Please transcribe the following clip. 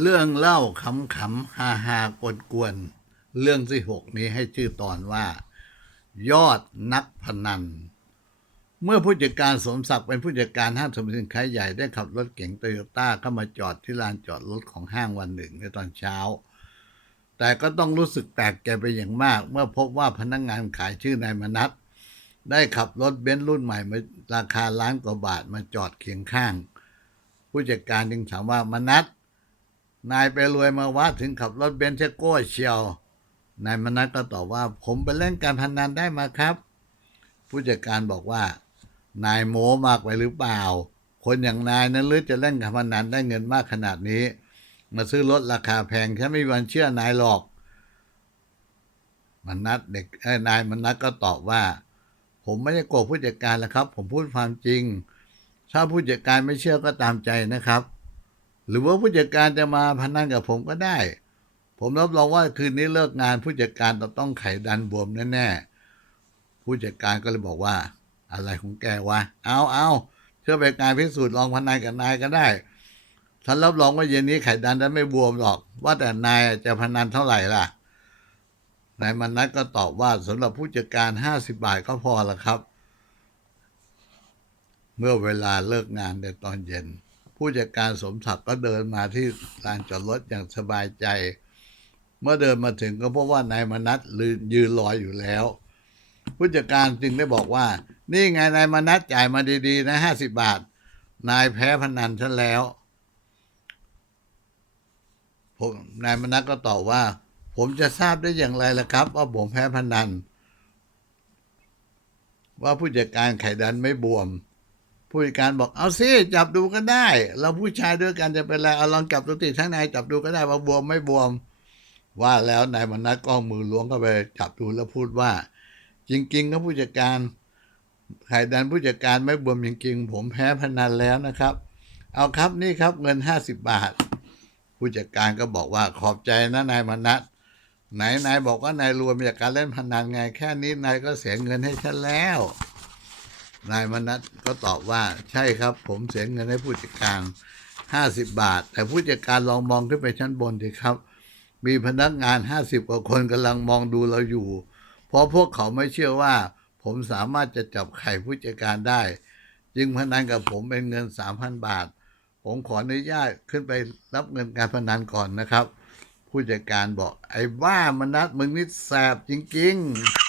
เรื่องเล่าขำขำฮาฮากวนกวนๆเรื่องที่หกนี้ให้ชื่อตอนว่า ยอดนักพนัน เมื่อผู้จัดการสมศักดิ์เป็นผู้จัดการห้างสรรพสินค้าใหญ่ได้ขับรถเก๋งโตโยต้าเข้ามาจอดที่ลานจอดรถของห้างวันหนึ่งในตอนเช้า แต่ก็ต้องรู้สึกแปลกใจไปอย่างมาก เมื่อพบว่าพนักงานขายชื่อนายมนัทได้ขับรถเบนซ์รุ่นใหม่มาราคาล้านกว่าบาทมาจอดเคียงข้าง ผู้จัดการจึงถามว่ามนัท นายไปรวยมาว่าถึงขับรถเบนซ์เชโก้เชียวนายมนัสก็ตอบว่า ผมไปเล่นการพนันได้มาครับ ผู้จัดการบอกว่า นายโม้มากไปหรือเปล่า คนอย่างนายนั้นหรือจะเล่นการพนันได้เงินมากขนาดนี้ มาซื้อรถราคาแพงแค่ไม่มีวันเชื่อนายหรอกมนัสเด็กนายมนัสก็ตอบว่า ผมไม่ได้โกหกผู้จัดการแล้วครับ ผมพูดความจริง ถ้าผู้จัดการไม่เชื่อก็ตามใจนะครับ หรือว่าผู้จัดการจะมาพนันกับผมก็ได้ ผมรับรองว่าคืนนี้เลิกงานผู้จัดการต้องไขดันบวมแน่ๆผู้จัดการก็เลยบอกว่า อะไรของแกวะเอาเอาเชื่อไปการพิสูจน์ลองพนันกับนายก็ได้ฉันรับรองว่าเย็นนี้ไขดันจะไม่บวมหรอก ว่าแต่นายจะพนันเท่าไหร่ล่ะนายมนัสก็ตอบว่าสำหรับผู้จัดการห้าสิบาทก็พอละครับ เมื่อเวลาเลิกงานในตอนเย็น ผู้จัดการสมศักดิ์ก็เดินมาที่ลานจอดรถอย่างสบายใจ เมื่อเดินมาถึงก็พบว่านายมนัสยืนรออยู่แล้ว ผู้จัดการจึงได้บอกว่า นี่ไงนายมนัสจ่ายมาดีๆ นะห้าสิบาท นายแพ้พนันฉันแล้วผมนายมนัสก็ตอบว่า ผมจะทราบได้อย่างไรล่ะครับ ว่าผมแพ้พนัน ว่าผู้จัดการไข่ดันไม่บวม ผู้จัดการบอกเอาสิจับดูก็ได้ เราผู้ชายด้วยกันจะเป็นไรเอาลองจับตัวติทั้างในจับดูก็ได้ว่าบวมไม่บวม ว่าแล้วนายมนัสก็เอามือล้วงเข้าไปจับดูแล้วพูดว่า จริงๆครับผู้จัดการไข่ดันผู้จัดการไม่บวมจริงๆ ผมแพ้พนันแล้วนะครับ เอาครับนี่ครับเงินห้าสิบบาท ผู้จัดการก็บอกว่าขอบใจนะนายมนัสไหนนายบอกว่านายรวยมาจากการเล่นพนันไงแค่นี้นายก็เสียเงินให้ฉันแล้ว นายมนัสก็ตอบว่าใช่ครับ ผมเสียเงินให้ผู้จัดการห้าสิบบาท แต่ผู้จัดการลองมองขึ้นไปชั้นบนสิครับ มีพนักงานห้าสิบกว่าคนกำลังมองดูเราอยู่ เพราะพวกเขาไม่เชื่อว่า ผมสามารถจะจับไข่ผู้จัดการได้ จึงพนันกับผมเป็นเงินสามพันบาท ผมขออนุญาตขึ้นไปรับเงินการพนันก่อนนะครับ ผู้จัดการบอกไอ้บ้ามนัดมึงนี่แสบจริง ๆ